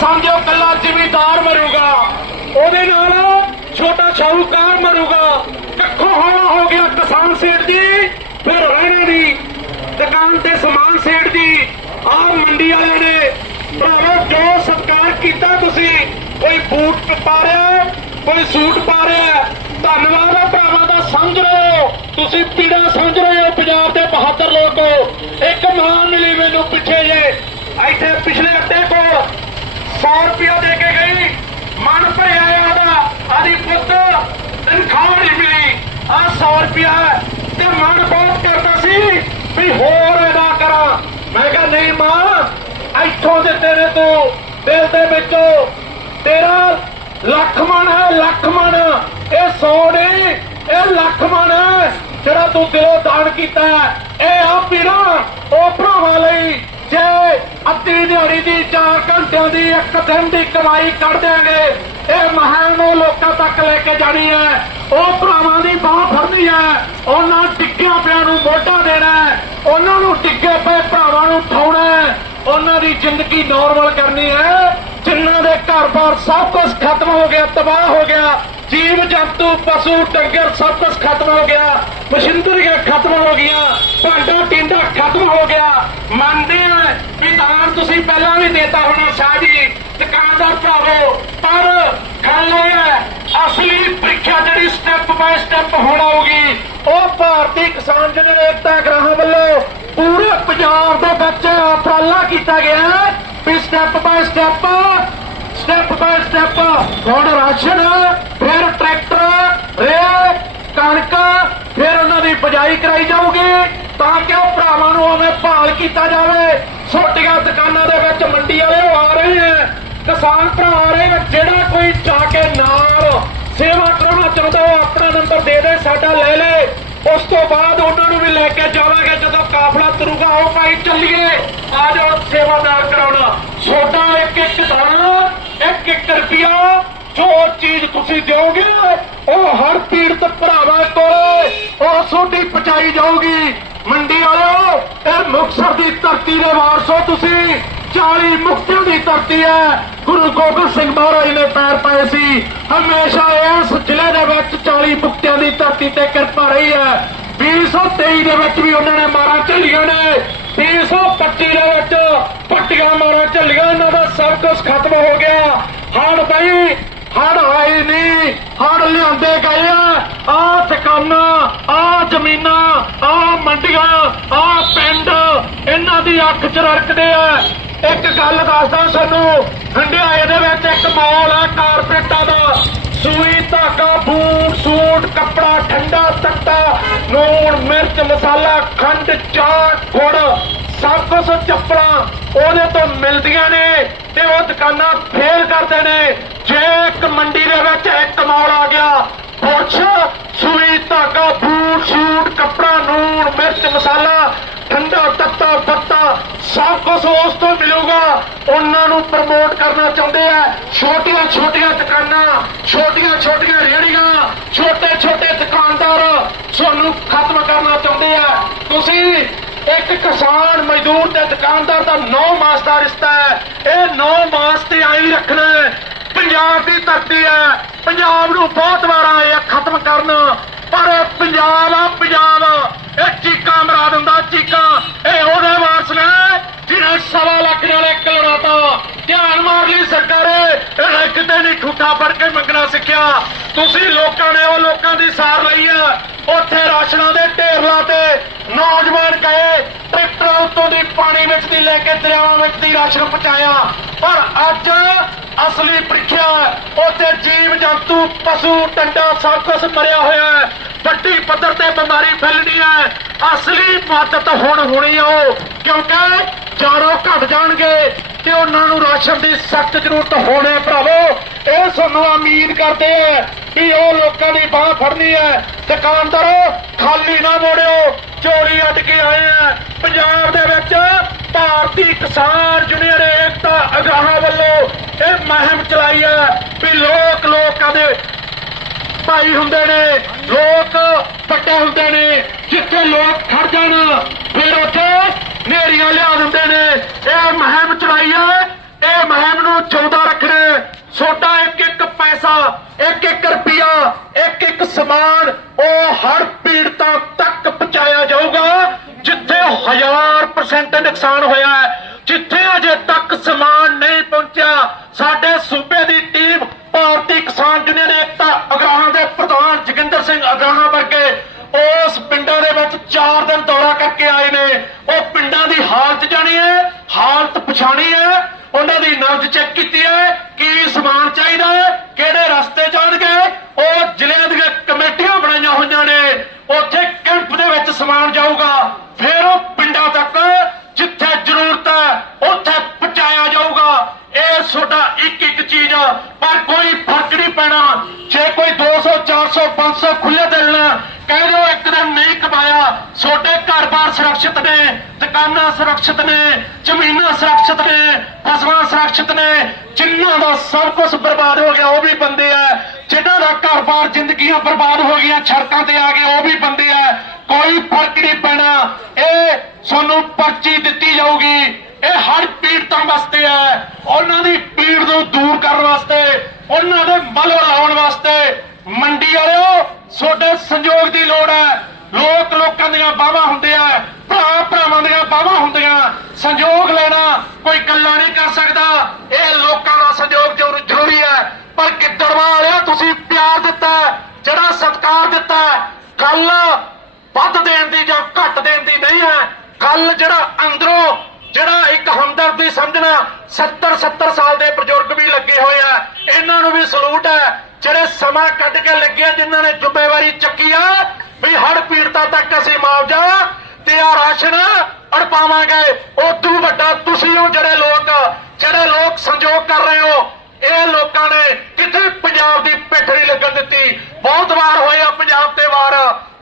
ਸਮਝੋ ਕੱਲਾ ਜ਼ਿਮੀਦਾਰ ਮਰੂਗਾ। ਉਹਦੇ ਨਾਲ ਛੋਟਾ ਸ਼ਾਹੂਕਾਰ ਮਰੂਗਾ। ਕੱਖੋਂ ਹੋਣਾ ਹੋ ਗਿਆ ਕਿਸਾਨ ਸੇਠ ਦੀ ਫਿਰ ਰਹਿਣਾ ਦੀ ਦੁਕਾਨ ਤੇ ਸਮਾਨ ਸੇਠ ਦੀ ਆਹ ਮੰਡੀ ਵਾਲਿਆਂ ਨੇ, ਭਰਾਵੋ, ਜੋ ਸਤਕਾਰ ਕੀਤਾ ਤੁਸੀਂ, ਕੋਈ ਬੂਟ ਪਾ ਰਿਹਾ ਕੋਈ ਸੂਟ ਪਾ ਰਿਹਾ ਧੰਨਵਾਦ ਆ ਭਰਾਵਾਂ ਦਾ, ਸਮਝ ਰਹੇ ਹੋ। ਤੁਸੀਂ ਪੀੜਾ ਸਮਝ ਰਹੇ ਹੋ, ਪੰਜਾਬ ਦੇ ਬਹਾਦਰ ਲੋਕੋ। ਇੱਕ ਮਾਂ ਮਿਲੀ ਮੈਨੂੰ ਪਿੱਛੇ ਜੇ, ਇੱਥੇ ਪਿਛਲੇ ਅੱਡੇ 100 ਰੁਪਇਆ ਦੇ ਕੇ ਗਈ। ਮਨ ਭਰਿਆ ਆ ਉਹਦਾ ਆਦੀ ਪੁੱਤ, ਤਨਖਾਹ ਨਹੀਂ ਮਿਲੀ। ਆ 100 ਰੁਪਇਆ ਤੇ ਮਨ ਬਹੁਤ ਕਰਦਾ ਸੀ ਵੀ ਹੋਰ ਅਦਾ ਕਰਾਂ। ਮੈਂ ਕਿਹਾ, ਨਹੀਂ ਮਾਂ, ਇੱਥੋਂ ਦੇ ਤੇਰੇ ਤੋਂ ਦਿਲ ਦੇ ਵਿੱਚੋਂ ਤੇਰਾ ਲੱਖ ਮਨ ਹੈ, ਲੱਖ ਮਨ ਇਹ 100 ਨਹੀਂ, ਇਹ ਲੱਖ ਮਨ ਹੈ। ਜਿਹੜਾ ਤੂੰ ਦਿਲੋਂ ਦਾਨ ਕੀਤਾ ਇਹ ਆ ਪੀਣਾ ਉਹ ਭਰਾਵਾਂ ਲਈ ਜੇ ਅੱਧੀ ਦਿਹਾੜੀ ਦੀ 4 ਘੰਟਿਆਂ ਦੀ ਇੱਕ ਦਿਨ ਦੀ ਕਮਾਈ ਕੱਢ ਦਿਆਂਗੇ, ਇਹ ਮਹਿਮ ਨੂੰ ਲੋਕਾਂ ਤੱਕ ਲੈ ਕੇ ਜਾਣੀ ਹੈ। ਉਹ ਭਰਾਵਾਂ ਦੀ ਬਾਹ ਫੜਨੀ ਹੈ। ਉਹਨਾਂ ਟਿੱਕਿਆਂ ਪਿਆਂ ਨੂੰ ਮੋਢਾ ਦੇਣਾ ਉਹਨਾਂ ਨੂੰ ਟਿੱਕੇ ਪਏ ਭਰਾਵਾਂ ਨੂੰ ਉਠਾਉਣਾ ਉਹਨਾਂ ਦੀ ਜ਼ਿੰਦਗੀ ਨੋਰਮਲ ਕਰਨੀ ਹੈ। ਜਿਨ੍ਹਾਂ ਦੇ ਘਰ-ਬਾਰ ਸਭ ਕੁਝ ਖਤਮ ਹੋ ਗਿਆ, ਤਬਾਹ ਹੋ ਗਿਆ। ਜੀਵ ਜੰਤੂ ਪਸ਼ੂ, ਡੰਗਰ ਸਭ ਕੁਝ ਖਤਮ ਹੋ ਗਿਆ। ਮਸ਼ੀਨਰੀ ਭਾਂਡਾ ਖਤਮ ਹੋ ਗਿਆ। ਮੰਨਦੇ ਆ ਕਿ ਦਾਨ ਤੁਸੀਂ ਪਹਿਲਾਂ ਵੀ ਦੇਤਾ ਹੋਣਾ ਸ਼ਾਹ ਜੀ, ਦੁਕਾਨਦਾਰ ਭਰਾਵੋ, ਪਰ ਗੱਲ ਇਹ ਹੈ, ਅਸਲੀ ਪ੍ਰੀਖਿਆ ਜਿਹੜੀ ਸਟੈਪ ਬਾਏ ਸਟੈਪ ਹੋਣ ਆਊਗੀ, ਉਹ ਭਾਰਤੀ ਕਿਸਾਨ ਜਨ ਏਕਤਾ ਗ੍ਰਾਹਾਂ ਵੱਲੋਂ ਪੂਰੇ ਪੰਜਾਬ ਦੇ ਵਿੱਚ ਉਪਰਾਲਾ ਕੀਤਾ ਗਿਆ ਵੀ step by step step by step ਹੁਣ ਰਾਸ਼ਨ ਫਿਰ ਟਰੈਕਟਰ ਰੇ ਕਣਕ ਫਿਰ ਉਹਨਾਂ ਦੀ ਬਜਾਈ ਕਰਾਈ ਜਾਊਗੀ ਤਾਂ ਕਿ ਉਹ ਭਰਾਵਾਂ ਨੂੰ ਉਵੇਂ ਭਾਲ ਕੀਤਾ ਜਾਵੇ। ਛੋਟੀਆਂ ਦੁਕਾਨਾਂ ਦੇ ਵਿੱਚ ਮੰਡੀ ਵਾਲੇ ਆ ਰਹੇ ਹੈ ਕਿਸਾਨ ਭਰਾ ਆ ਰਹੇ ਨੇ, ਜਿਹੜਾ ਕੋਈ ਜਾ ਕੇ ਨਾਲ ਸੇਵਾ ਕਰਨਾ ਚਾਹੁੰਦਾ ਉਹ ਆਪਣਾ ਨੰਬਰ ਦੇ ਦੇ, ਸਾਡਾ ਲੈ ਲੈ। ਉਸ ਤੋਂ ਬਾਅਦ ਉਹਨਾਂ ਨੂੰ ਵੀ ਲੈ ਕੇ ਜਾਵਾਂਗੇ, ਜਦੋਂ ਕਾਫਲਾ ਤੁਰੂਗਾ, ਉਹ ਭਾਈ ਚੱਲੀਏ। ਆ ਜਾਓ ਸੇਵਾਦਾਰ ਕਰਾਉਣਾ। ਛੋਟਾ ਇੱਕ ਇੱਕ ਦਾਣਾ ਇੱਕ ਇੱਕ ਰੁਪਿਆ, ਜੋ ਚੀਜ਼ ਤੁਸੀਂ ਦਿਓਗੇ, ਉਹ ਹਰ ਪੀੜਤ ਭਰਾਵਾਂ ਕੋਲ, ਉਹ ਤੁਹਾਡੀ ਪਹੁੰਚਾਈ ਜਾਊਗੀ। ਮੰਡੀ ਵਾਲਿਓ ਦੀ ਧਰਤੀ ਦੇ ਵਾਰਸੋ ਤੁਸੀਂ। 40 ਮੁਕਤਿਆਂ ਦੀ ਧਰਤੀ ਹੈ। ਗੁਰੂ ਗੋਬਿੰਦ ਸਿੰਘ ਮਹਾਰਾਜ ਨੇ ਪੈਰ ਪਾਏ ਸੀ। ਹਮੇਸ਼ਾ ਇਸ ਜ਼ਿਲ੍ਹੇ ਦੇ ਵਿੱਚ 40 ਮੁਕਤਿਆਂ ਦੀ ਧਰਤੀ ਤੇ ਕਿਰਪਾ ਰਹੀ ਹੈ। 2023 ਦੇ ਵਿੱਚ ਵੀ ਉਹਨਾਂ ਨੇ ਮਾਰਾਂ ਝੱਲੀਆਂ ਨੇ। 2025 ਦੇ ਵਿੱਚ ਪੱਟੀਆਂ ਮਾਰਾਂ ਝੱਲੀਆਂ। ਇਹਨਾਂ ਦਾ ਸਭ ਕੁਝ ਖਤਮ ਹੋ ਗਿਆ। ਹੜ ਬਈ ਹੜ ਆਈ ਨਹੀਂ। ਹੜ ਲਿਆਂਦੇ ਗਏ ਆ। ਆਹ ਦੁਕਾਨਾਂ ਆਹ ਜ਼ਮੀਨਾਂ ਆਹ ਮੰਡੀਆਂ ਆਹ ਪਿੰਡ, ਇਹਨਾਂ ਦੀ ਅੱਖ ਚ ਰੜਕਦੇ ਆ। ਇੱਕ ਗੱਲ ਦੱਸਦਾ ਸਾਨੂੰ, ਹੰਡਿਆਏ ਦੇ ਵਿੱਚ ਇੱਕ ਮਾਲ ਆ ਕਾਰਪੇਟਾਂ ਦਾ। ਸੂਈ ਧਾਗਾ, ਬੂਟ, ਸੂਟ, ਕੱਪੜਾ, ਠੰਡਾ ਤੱਤਾ, ਲੂਣ, ਮਿਰਚ, ਮਸਾਲਾ, ਖੰਡ, ਚਾਹ, ਗੁੜ, ਸਭ ਕੁਝ ਚੱਪਲਾਂ ਉਹਦੇ ਤੋਂ ਮਿਲਦੀਆਂ ਨੇ ਤੇ ਉਹ ਦੁਕਾਨਾਂ ਫੇਲ ਕਰਦੇ ਨੇ। ਜੇ ਇੱਕ ਮੰਡੀ ਦੇ ਵਿੱਚ ਇੱਕ ਮਾਲ ਆ ਗਿਆ, ਪੁੱਛ, ਸੂਈ, ਧਾਗਾ, ਬੂਟ, ਸੂਟ, ਕੱਪੜਾ ਨੂਣ ਮਿਰਚ, ਮਸਾਲਾ, ਠੰਡਾ ਤੱਤਾ ਪੱਤਾ ਸਭ ਕੁਝ ਉਸ ਤੋਂ ਮਿਲੂਗਾ। ਉਹਨਾਂ ਨੂੰ ਪ੍ਰਮੋਟ ਕਰਨਾ ਚਾਹੁੰਦੇ ਆ। ਛੋਟੀਆਂ ਛੋਟੀਆਂ ਦੁਕਾਨਾਂ, ਛੋਟੀਆਂ ਛੋਟੀਆਂ ਰੇਹੜੀਆਂ, ਛੋਟੇ ਛੋਟੇ ਦੁਕਾਨਦਾਰ ਤੁਹਾਨੂੰ ਖਤਮ ਕਰਨਾ ਚਾਹੁੰਦੇ ਆ। ਤੁਸੀਂ ਇੱਕ ਕਿਸਾਨ ਮਜ਼ਦੂਰ ਤੇ ਦੁਕਾਨਦਾਰ ਦਾ 9 ਮਾਸ ਦਾ ਰਿਸ਼ਤਾ ਹੈ। ਇਹ 9 ਮਾਸ ਤੇ ਆਈ ਰੱਖਣਾ ਹੈ। ਪੰਜਾਬ ਦੀ ਧਰਤੀ ਹੈ। ਪੰਜਾਬ ਨੂੰ ਬਹੁਤ ਵਾਰ ਆਏ ਆ ਖਤਮ ਕਰਨ। ਪਰ ਇਹ ਪੰਜਾਬ ਆ, ਪੰਜਾਬ, ਇਹ ਚੀਕਾਂ ਮਰਾ ਦਿੰਦਾ, ਚੀਕਾਂ। ਇਹ ਉਹਦੇ ਵਾਰਸ ਨੇ ਜਿਹਨੇ ਸਵਾ ਲੱਖ ਨਾਲ ਇੱਕ ਲੜਾਤਾ ਧਿਆਨ ਮਾਰ ਲਈ ਸਰਕਾਰੇ, ਇਹ ਕਿਤੇ ਨਹੀਂ ਠੂਠਾ ਫੜ ਕੇ ਮੰਗਣਾ ਸਿੱਖਿਆ। ਤੁਸੀਂ ਲੋਕਾਂ ਨੇ ਉਹ ਲੋਕਾਂ ਦੀ ਸਾਰ ਲਈ ਆ ਉੱਥੇ ਰਾਸ਼ਨਾਂ ਦੇ ਢੇਰ ਲਾਤੇ ਨੌਜਵਾਨ ਗਏ ਟਰੈਕਟਰਾਂ ਉੱਤੋਂ ਦੀ ਪਾਣੀ ਲੈ ਕੇ ਦਰਿਆਵਾਂ ਵਿੱਚ ਦੀ ਰਾਸ਼ਨ ਪਹੁੰਚਾਇਆ। ਪਰ ਅੱਜ ਅਸਲੀ ਪ੍ਰੀਖਿਆ ਉੱਥੇ ਜੀਵ ਜੰਤੂ, ਪਸ਼ੂ ਟੰਡਾ ਸਭ ਕੁਝ ਮਰਿਆ ਹੋਇਆ ਹੈ। ਵੱਡੀ ਪੱਧਰ ਤੇ ਬਿਮਾਰੀ ਫੈਲਣੀ ਹੈ। ਅਸਲੀ ਮਦਦ ਹੁਣ ਹੋਣੀ ਆ ਕਿਉਂਕਿ ਜਾਨੋਂ ਘਟ ਜਾਣਗੇ ਤੇ ਉਹਨਾਂ ਨੂੰ ਰਾਸ਼ਨ ਦੀ ਸਖਤ ਜ਼ਰੂਰਤ ਹੋਣੇ ਭਰਾਵੋ। ਇਹ ਸਾਨੂੰ ਉਮੀਦ ਕਰਦੇ ਆ ਵੀ ਉਹ ਲੋਕਾਂ ਦੀ ਬਾਹ ਫੜਨੀ ਹੈ। ਦੁਕਾਨਦਾਰੋ, ਖਾਲੀ ਨਾ ਮੋੜਿਓ। ਚੋਰੀ ਅੱਡ ਕੇ ਆਏ ਆ। ਪੰਜਾਬ ਦੇ ਵਿੱਚ ਭਾਰਤੀ ਕਿਸਾਨ ਯੂਨੀਅਨ ਏਕਤਾ ਅਗਾਹਾਂ ਵੱਲੋਂ ਇਹ ਮੁਹਿੰਮ ਚਲਾਈ ਹੈ ਵੀ ਲੋਕ ਲੋਕਾਂ ਦੇ ਭਾਈ ਹੁੰਦੇ ਨੇ, ਲੋਕ ਪੱਟੇ ਹੁੰਦੇ ਨੇ, ਜਿੱਥੇ ਲੋਕ ਖੜ ਜਾਣ, ਫਿਰ ਉੱਥੇ ਨੇਰੀਆਂ ਲਿਆ ਦਿੰਦੇ ਨੇ ਇਹ ਮੁਹਿੰਮ ਚਲਾਈ ਹੈ, ਇਹ ਮੁਹਿੰਮ ਨੂੰ ਜਿਉਂਦਾ ਰੱਖਣਾ ਹੈ। ਤੁਹਾਡਾ ਇੱਕ ਇੱਕ ਪੈਸਾ, ਇੱਕ ਇੱਕ ਰੁਪਿਆ ਇੱਕ ਇੱਕ ਸਮਾਨ ਉਹ ਹਰ ਪੀੜਤਾਂ ਤੱਕ ਪਹੁੰਚਾਇਆ ਜਾਊਗਾ ਜਿੱਥੇ ਹਜ਼ਾਰ ਪਰਸੈਂਟ ਨੁਕਸਾਨ ਹੋਇਆ ਹੈ, ਜਿੱਥੇ ਅਜੇ ਤੱਕ ਸਮਾਨ ਨਹੀਂ ਪਹੁੰਚਿਆ, ਸਾਡੇ ਸੂਬੇ ਦੀ ਟੀਮ ਭਾਰਤੀ ਕਿਸਾਨ ਯੂਨੀਅਨ ਏਕਤਾ ਅਗਰਾਹਾਂ ਦੇ ਪ੍ਰਧਾਨ ਜੋਗਿੰਦਰ ਸਿੰਘ ਅਗਰਾਹਾਂ ਵਰਗੇ ਉਸ ਪਿੰਡਾਂ ਦੇ ਵਿੱਚ 4 ਦਿਨ ਦੌਰਾ ਕਰਕੇ ਆਏ ਨੇ। ਉਹ ਪਿੰਡਾਂ ਦੀ ਹਾਲਤ ਜਾਣੀ ਹੈ, ਹਾਲਤ ਪਛਾਣੀ ਹੈ, ਉਹਨਾਂ ਦੀ ਨਬਜ਼ ਚੈੱਕ ਕੀਤੀ ਹੈ ਕਿ ਸਮਾਨ ਚਾਹੀਦਾ ਹੈ ਕਿਹੜੇ ਰਸਤੇ ਜਾਣਗੇ ਉਹ ਜ਼ਿਲ੍ਹਿਆਂ ਦੀਆਂ ਕਮੇਟੀਆਂ ਬਣਾਈਆਂ ਹੋਈਆਂ ਨੇ ਉੱਥੇ ਕੈਂਪ ਦੇ ਵਿੱਚ ਸਮਾਨ ਜਾਊਗਾ ਫਿਰ ਉਹ ਪਿੰਡਾਂ ਤੱਕ ਜਿੱਥੇ ਜ਼ਰੂਰਤ ਹੈ ਉੱਥੇ ਪਹੁੰਚਾਇਆ ਜਾਊਗਾ ਇਹ ਤੁਹਾਡਾ ਇੱਕ ਇੱਕ ਚੀਜ਼ ਆ, ਪਰ ਕੋਈ ਫ਼ਰਕ ਨਹੀਂ ਪੈਣਾ ਜੇ ਕੋਈ 200 400 500 ਖੁੱਲੇ ਦਿਲ ਨਾਲ ਕਹਿ ਦਿਓ ਨਹੀਂ ਕਮਾਇਆ। ਤੁਹਾਡੇ ਘਰ-ਬਾਰ ਸੁਰੱਖਿਅਤ ਨੇ, ਦੁਕਾਨਾਂ ਸੁਰੱਖਿਅਤ ਨੇ, ਜ਼ਮੀਨਾਂ ਸੁਰੱਖਿਅਤ ਨੇ, ਫਸਲਾਂ ਸੁਰੱਖਿਅਤ ਨੇ। ਜਿਨ੍ਹਾਂ ਦਾ ਸਭ ਕੁਝ ਬਰਬਾਦ ਹੋ ਗਿਆ, ਉਹ ਵੀ ਬੰਦੇ ਆ। ਜਿਨ੍ਹਾਂ ਦਾ ਘਰ-ਬਾਰ ਜ਼ਿੰਦਗੀਆਂ ਬਰਬਾਦ ਹੋ ਗਈਆਂ, ਸੜਕਾਂ ਤੇ ਆ ਗਏ ਉਹ ਵੀ ਬੰਦੇ ਆ। ਕੋਈ ਫ਼ਰਕ ਨਹੀਂ ਪੈਣਾ। ਇਹ ਤੁਹਾਨੂੰ ਪਰਚੀ ਦਿੱਤੀ ਜਾਊਗੀ। ਇਹ ਹਰ ਪੀੜਤਾਂ ਵਾਸਤੇ ਹੈ ਉਹਨਾਂ ਦੀ ਪੀੜ ਨੂੰ ਦੂਰ ਕਰਨ ਵਾਸਤੇ, ਉਹਨਾਂ ਦੇ ਮਲ ਲਾਉਣ ਵਾਸਤੇ। ਮੰਡੀ ਵਾਲਿਓ, ਤੁਹਾਡੇ ਸੰਯੋਗ ਦੀ ਲੋੜ ਹੈ। ਲੋਕ ਲੋਕਾਂ ਦੀਆਂ ਬਾਹਾਂ ਹੁੰਦੀਆਂ ਭਰਾ ਭਰਾਵਾਂ ਦੀਆਂ ਬਾਹਾਂ ਹੁੰਦੀਆਂ। ਸੰਯੋਗ ਲੈਣਾ ਕੋਈ ਗੱਲਾਂ ਨਹੀਂ ਕਰ ਸਕਦਾ। ਇਹ ਲੋਕਾਂ ਦਾ ਸੰਯੋਗ ਜ਼ਰੂਰੀ ਹੈ। ਪਰ ਗਿੱਦੜਵਾ ਵਾਲਿਓ ਤੁਸੀਂ ਪਿਆਰ ਦਿੱਤਾ ਜਿਹੜਾ ਸਤਿਕਾਰ ਦਿੱਤਾ ਗੱਲ ਵੱਧ ਦੇਣ ਦੀ ਜਾਂ ਘੱਟ ਦੇਣ ਦੀ ਨਹੀਂ ਹੈ। ਗੱਲ ਜਿਹੜਾ ਅੰਦਰੋਂ ਜਿਹੜਾ ਇੱਕ ਹਮਦਰਦੀ ਸਮਝਣਾ 70 70 ਸਾਲ ਦੇ ਬਜ਼ੁਰਗ ਵੀ ਲੱਗੇ ਹੋਏ ਆ। ਇਹਨਾਂ ਨੂੰ ਵੀ ਸਲੂਟ ਹੈ ਜਿਹੜੇ ਸਮਾਂ ਕੱਢ ਕੇ ਲੱਗੇ ਆ, ਜਿਨ੍ਹਾਂ ਨੇ ਜ਼ਿੰਮੇਵਾਰੀ ਚੱਕੀ ਆ ਵੀ ਹੜ ਪੀੜਤਾ ਤੱਕ ਅਸੀਂ ਮੁਆਵਜ਼ਾ ਤੇ ਆ ਰਾਸ਼ਨ ਅੜਪਾਵਾਂਗੇ। ਉਦੋਂ ਵੱਡਾ ਤੁਸੀਂ ਹੋ ਜਿਹੜੇ ਲੋਕ ਜਿਹੜੇ ਲੋਕ ਸੰਜੋਗ ਕਰ ਰਹੇ ਹੋ ਇਹ ਲੋਕਾਂ ਨੇ ਕਿਤੇ ਪੰਜਾਬ ਦੀ ਪਿੱਠ ਨਹੀਂ ਲੱਗਣ ਦਿੱਤੀ। ਬਹੁਤ ਵਾਰ ਹੋਏ ਆ ਪੰਜਾਬ ਤੇ ਵਾਰ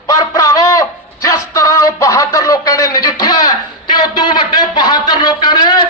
ਪਰ ਭਰਾਵੋ ਜਿਸ ਤਰ੍ਹਾਂ ਉਹ ਬਹਾਦਰ ਲੋਕਾਂ ਨੇ ਨਜਿੱਠਿਆ ਹੈ, ਤੇ ਉਦੋਂ ਵੱਡੇ ਬਹਾਦਰ ਲੋਕਾਂ ਨੇ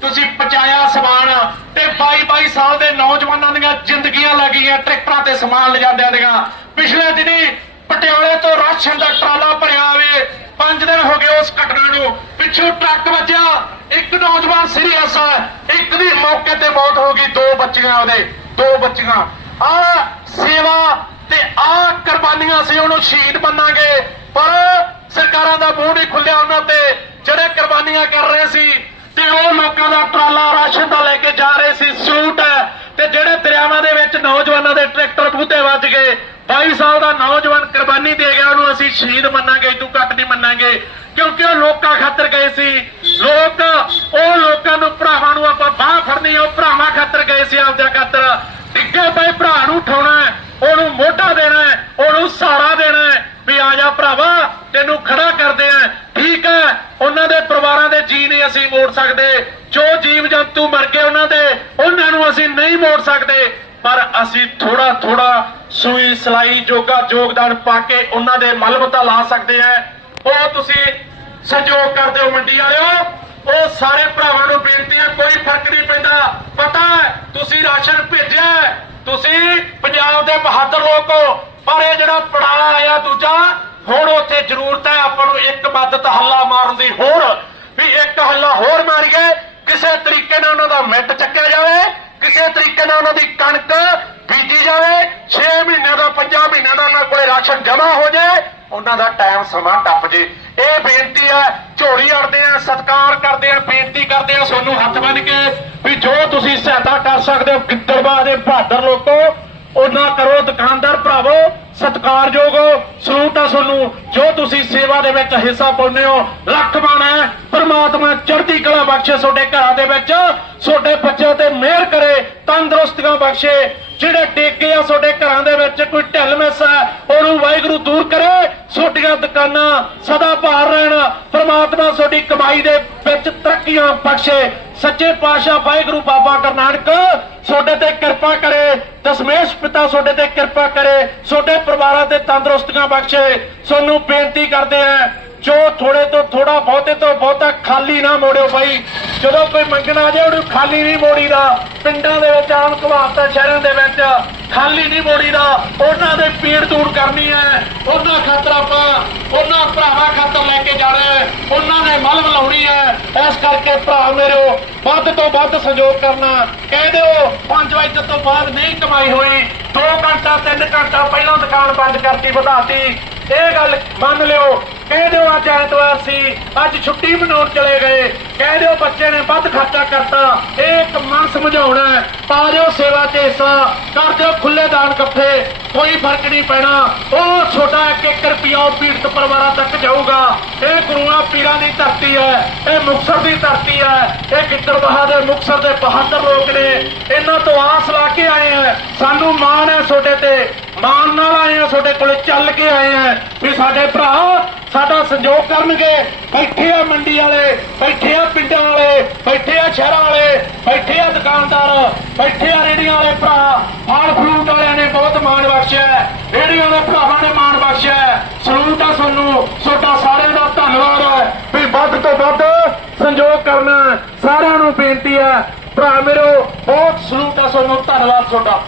ਤੁਸੀਂ ਪਹੁੰਚਾਇਆ ਸਮਾਨ ਤੇ 22 22 ਸਾਲ ਦੇ ਨੌਜਵਾਨਾਂ ਦੀਆਂ ਜ਼ਿੰਦਗੀਆਂ ਲੱਗੀਆਂ ਟਰੈਕਟਰਾਂ ਤੇ ਸਮਾਨ ਲਿਜਾਂਦਿਆਂ ਦੀਆਂ। ਪਿਛਲੇ ਦਿਨੀ ਪਟਿਆਲੇ ਤੋਂ ਰਾਸ਼ਨ ਦਾ ਟਰਾਲਾ ਭਰਿਆ ਹੋਵੇ। 5 ਦਿਨ ਹੋ ਗਏ ਉਸ ਘਟਨਾ ਨੂੰ। ਪਿੱਛੋਂ ਟਰੱਕ ਵੱਜਿਆ। ਇੱਕ ਨੌਜਵਾਨ ਸੀਰੀਅਸ ਹੈ ਇੱਕ ਦੀ ਮੌਕੇ ਤੇ ਮੌਤ ਹੋ ਗਈ। ਦੋ ਬੱਚੀਆਂ ਉਹਦੇ। ਦੋ ਬੱਚੀਆਂ। ਆ ਸੇਵਾ ਤੇ ਆ ਕੁਰਬਾਨੀਆਂ ਸੀ ਉਹਨੂੰ ਸ਼ਹੀਦ ਮੰਨਾਂਗੇ। ਪਰ ਸਰਕਾਰਾਂ ਦਾ ਮੂੰਹ ਨਹੀਂ ਖੁੱਲਿਆ ਉਹਨਾਂ ਤੇ। ਜਿਹੜੇ ਕੁਰਬਾਨੀਆਂ ਕਰ ਰਹੇ ਸੀ ਤੇ ਉਹ ਲੋਕਾਂ ਦਾ ਟਰਾਲਾ ਰਾਸ਼ਨ ਦਾ ਲੈ ਕੇ ਜਾ ਰਹੇ ਸੀ। ਸੂਟ ਹੈ। ਤੇ ਜਿਹੜੇ ਦਰਿਆਵਾਂ ਦੇ ਵਿੱਚ ਨੌਜਵਾਨਾਂ ਦੇ ਟਰੈਕਟਰ ਬੂਤੇ ਵੱਜ ਗਏ। 22 ਸਾਲ ਦਾ ਨੌਜਵਾਨ ਕੁਰਬਾਨੀ ਦੇ ਗਿਆ ਉਹਨੂੰ ਅਸੀਂ ਸ਼ਹੀਦ ਮੰਨਾਂਗੇ ਤੂੰ ਘੱਟ ਨਹੀਂ ਮੰਨਾਂਗੇ, ਕਿਉਂਕਿ ਉਹ ਲੋਕਾਂ ਖਾਤਰ ਗਏ ਸੀ ਲੋਕ ਉਹ ਲੋਕਾਂ ਨੂੰ ਭਰਾਵਾਂ ਨੂੰ ਆਪਾਂ ਬਾਹ ਫੜਨੀ ਉਹ ਭਰਾਵਾਂ ਖਾਤਰ ਗਏ ਸੀ ਆਪਦਿਆਂ ਖਾਤਰ ਡਿੱਗੇ ਪਏ ਭਰਾ ਨੂੰ ਉਠਾਉਣਾ ਹੈ, ਉਹਨੂੰ ਮੋਢਾ ਦੇਣਾ ਹੈ, ਉਹਨੂੰ ਸਹਾਰਾ ਦੇਣਾ ਹੈ ਵੀ ਆ ਜਾ ਭਰਾਵਾ ਤੈਨੂੰ ਖੜਾ ਕਰਦੇ ਆ ਠੀਕ ਹੈ ਉਹਨਾਂ ਦੇ ਪਰਿਵਾਰਾਂ ਦੇ ਜੀ ਨਹੀਂ ਅਸੀਂ ਮੋੜ ਸਕਦੇ ਜੋ ਜੀਵ ਜੰਤੂ ਮਰ ਗਏ ਉਹਨਾਂ ਦੇ ਉਹਨਾਂ ਨੂੰ ਅਸੀਂ ਨਹੀਂ ਮੋੜ ਸਕਦੇ ਪਰ ਅਸੀਂ ਥੋੜਾ ਥੋੜਾ ਸੂਈ ਸਲਾਈ ਜੋਗਾ ਯੋਗਦਾਨ ਪਾ ਕੇ ਉਹਨਾਂ ਦੇ ਮਲਬਤਾ ਲਾ ਸਕਦੇ ਆ ਉਹ ਤੁਸੀਂ ਸਹਿਯੋਗ ਕਰਦੇ ਹੋ ਮੰਡੀ ਵਾਲਿਓ। ਉਹ ਸਾਰੇ ਭਰਾਵਾਂ ਨੂੰ ਬੇਨਤੀ ਹੈ, ਕੋਈ ਫ਼ਰਕ ਨਹੀਂ ਪੈਂਦਾ। ਪਤਾ ਤੁਸੀਂ ਰਾਸ਼ਨ ਭੇਜਿਆ ਤੁਸੀਂ ਪੰਜਾਬ ਦੇ ਬਹਾਦਰ ਲੋਕ ਹੋ, ਪਰ ਇਹ ਜਿਹੜਾ ਪੜਾਅ ਆਇਆ ਦੂਜਾ, ਹੁਣ ਉੱਥੇ ਜ਼ਰੂਰਤ ਹੈ ਆਪਾਂ ਨੂੰ ਇੱਕ ਮਦਦ ਹੱਲਾ ਮਾਰਨ ਦੀ। ਹੋਰ ਵੀ ਇੱਕ ਹੱਲਾ ਹੋਰ ਮਾਰੀਏ, ਕਿਸੇ ਤਰੀਕੇ ਨਾਲ ਉਹਨਾਂ ਦਾ ਮਿੱਟ ਚੱਕਿਆ ਜਾਵੇ। ਕਿਸੇ ਤਰੀਕੇ ਨਾਲ ਉਹਨਾਂ ਦੀ ਕਣਕ ਬੀਜੀ ਜਾਵੇ 6 ਮਹੀਨਿਆਂ ਦਾ 5 ਮਹੀਨਿਆਂ ਦਾ ਉਹਨਾਂ ਕੋਲੇ ਰਾਸ਼ਨ ਜਮ੍ਹਾਂ ਹੋ ਜਾਏ, ਉਹਨਾਂ ਦਾ ਟਾਈਮ ਸਮਾਂ ਟੱਪ ਜੇ। ਇਹ ਬੇਨਤੀ ਹੈ, ਝੋਲੀ ਅੜਦੇ ਆ, ਸਤਿਕਾਰ ਕਰਦੇ ਆ, ਬੇਨਤੀ ਕਰਦੇ ਆ ਤੁਹਾਨੂੰ ਹੱਥ ਬੰਨ ਕੇ ਵੀ ਜੋ ਤੁਸੀਂ ਸਹਾਇਤਾ ਕਰ ਸਕਦੇ ਹੋ, ਗਿੱਦੜਬਾਹ ਦੇ ਬਹਾਦਰ ਲੋਕੋ ਉਹਨਾਂ ਕਰੋ ਦੁਕਾਨਦਾਰ ਭਰਾਵੋ, ਸਤਿਕਾਰਯੋਗ ਸਲੂਟ ਆ ਤੁਹਾਨੂੰ। ਜੋ ਤੁਸੀਂ ਸੇਵਾ ਦੇ ਵਿੱਚ ਹਿੱਸਾ ਪਾਉਂਦੇ ਹੋ ਲੱਖ ਮਾਣ ਹੈ ਚੜ੍ਹਦੀ ਕਲਾ ਬਖਸ਼ੇ ਤੁਹਾਡੇ ਘਰਾਂ ਦੇ ਵਿੱਚ। ਤੁਹਾਡੇ ਬੱਚਿਆਂ ਤੇ ਮਿਹਰ ਕਰੇ, ਤੰਦਰੁਸਤੀਆਂ ਬਖਸ਼ੇ। ਜਿਹੜੇ ਟੇਕੇ ਆ ਤੁਹਾਡੇ ਘਰਾਂ ਦੇ ਵਿੱਚ, ਕੋਈ ਢਿੱਲ ਮਿਸ ਹੈ, ਉਹਨੂੰ ਵਾਹਿਗੁਰੂ ਦੂਰ ਕਰੇ। ਤੁਹਾਡੀਆਂ ਦੁਕਾਨਾਂ ਸਦਾ ਭਾਰ ਰਹਿਣ। ਪ੍ਰਮਾਤਮਾ ਤੁਹਾਡੀ ਕਮਾਈ ਦੇ ਵਿੱਚ ਤਰੱਕੀਆਂ ਬਖਸ਼ੇ। ਸੱਚੇ ਪਾਤਸ਼ਾਹ ਵਾਹਿਗੁਰੂ ਬਾਬਾ ਕਰਨਾਨਕ, ਤੁਹਾਡੇ ਤੇ ਕਿਰਪਾ ਕਰੇ, ਦਸਮੇਸ਼ ਪਿਤਾ ਤੁਹਾਡੇ ਤੇ ਕਿਰਪਾ ਕਰੇ, ਤੁਹਾਡੇ ਪਰਿਵਾਰਾਂ ਤੇ ਤੰਦਰੁਸਤੀਆਂ ਬਖਸ਼ੇ। ਤੁਹਾਨੂੰ ਬੇਨਤੀ ਕਰਦੇ ਆ ਜੋ ਥੋੜੇ ਤੋਂ ਥੋੜਾ ਬਹੁਤੇ ਤੋਂ ਬਹੁਤਾ ਖਾਲੀ ਨਾ ਮੋੜਿਓ ਬਾਈ। ਜਦੋਂ ਕੋਈ ਮੰਗਣ ਆ ਜਾਏ, ਉਹਨੂੰ ਖਾਲੀ ਨਹੀਂ ਮੋੜੀਦਾ ਪਿੰਡਾਂ ਦੇ ਵਿੱਚ ਆਮ ਕਹਾਵਤਾਂ ਸ਼ਹਿਰਾਂ ਦੇ ਵਿੱਚ। ਖਾਲੀ ਨਹੀਂ ਮੋੜੀਦਾ ਉਹਨਾਂ ਦੇ ਪੀੜ ਦੂਰ ਕਰਨੀ ਹੈ। ਉਹਨਾਂ ਖਾਤਰ ਆਪਾਂ ਉਹਨਾਂ ਭਰਾਵਾਂ ਖਾਤਰ ਲੈ ਕੇ ਜਾ ਰਹੇ ਉਹਨਾਂ ਨੇ ਮਲਮ ਲਾਉਣੀ ਹੈ। ਇਸ ਕਰਕੇ ਭਰਾ ਮੇਰੋ, ਵੱਧ ਤੋਂ ਵੱਧ ਸਹਿਯੋਗ ਕਰਨਾ। ਕਹਿ ਦਿਓ 5 ਵਜੇ ਤੋਂ ਬਾਅਦ ਨਹੀਂ ਕਮਾਈ ਹੋਈ। 2 ਘੰਟਾ 3 ਘੰਟਾ ਪਹਿਲਾਂ ਦੁਕਾਨ ਬੰਦ ਕਰਤੀ, ਵਧਾਤੀ। ਇਹ ਗੱਲ ਮੰਨ ਲਿਓ। ਕਹਿ ਦਿਓ, ਅੱਜ ਐਤਵਾਰ ਸੀ। ਅੱਜ ਛੁੱਟੀ ਮਨਾਉਣ ਚਲੇ ਗਏ। ਕਹਿ ਦਿਓ ਬੱਚੇ ਨੇ ਵੱਧ ਖਰਚਾ ਕਰਤਾ ਇਹ ਇੱਕ ਮਨ ਸਮਝਾਉਣਾ ਪਾ ਦਿਓ ਸੇਵਾ 'ਚ ਹਿੱਸਾ, ਕਰ ਦਿਓ ਖੁੱਲੇ ਦਾਨ ਇਕੱਠੇ, ਕੋਈ ਫ਼ਰਕ ਨਹੀਂ ਪੈਣਾ। ਉਹ ਛੋਟਾ ਇੱਕ ਰੁਪਿਆ ਉਹ ਪੀੜਤ ਪਰਿਵਾਰਾਂ ਤੱਕ ਜਾਊਗਾ। ਇਹ ਗੁਰੂਆਂ ਪੀਰਾਂ ਦੀ ਧਰਤੀ ਹੈ, ਇਹ ਮੁਕਤਸਰ ਦੀ ਧਰਤੀ ਹੈ, ਇਹ ਗਿੱਦੜਬਾਹਾ ਦੇ ਮੁਕਤਸਰ ਦੇ ਬਹਾਦਰ ਲੋਕ ਨੇ, ਇਹਨਾਂ ਤੋਂ ਆਸ ਲਾ ਕੇ ਆਏ ਆ। ਸਾਨੂੰ ਮਾਣ ਹੈ ਤੁਹਾਡੇ ਤੇ, ਮਾਣ ਨਾਲ ਆਏ ਆ, ਤੁਹਾਡੇ ਕੋਲੇ ਚੱਲ ਕੇ ਆਏ ਆ। ਵੀ ਸਾਡੇ ਭਰਾ ਸਾਡਾ ਸੰਯੋਗ ਕਰਨਗੇ। ਬੈਠੇ ਆ ਮੰਡੀ ਵਾਲੇ, ਬੈਠੇ ਆ ਪਿੰਡਾਂ ਵਾਲੇ, ਬੈਠੇ ਆ ਸ਼ਹਿਰਾਂ ਵਾਲੇ, ਬੈਠੇ ਆ ਦੁਕਾਨਦਾਰ, ਬੈਠੇ ਆ ਰੇੜੀਆਂ ਵਾਲੇ ਭਰਾ। ਫਲ ਫਰੂਟ ਵਾਲਿਆਂ ਨੇ ਬਹੁਤ ਮਾਣ ਬਖਸ਼ਿਆ ਹੈ। ਵਾਲੇ ਭਰਾਵਾਂ ਨੇ ਮਾਣ ਬਖਸ਼ਿਆ ਹੈ। ਸਲੂਟ ਆ ਤੁਹਾਨੂੰ ਤੁਹਾਡਾ ਸਾਰਿਆਂ ਦਾ ਧੰਨਵਾਦ ਹੈ ਵੀ ਵੱਧ ਤੋਂ ਵੱਧ ਸੰਯੋਗ ਕਰਨਾ ਸਾਰਿਆਂ ਨੂੰ ਬੇਨਤੀ ਹੈ। ਭਰਾ ਮੇਰੋ, ਬਹੁਤ ਸਲੂਟ ਆ ਤੁਹਾਨੂੰ ਧੰਨਵਾਦ ਤੁਹਾਡਾ।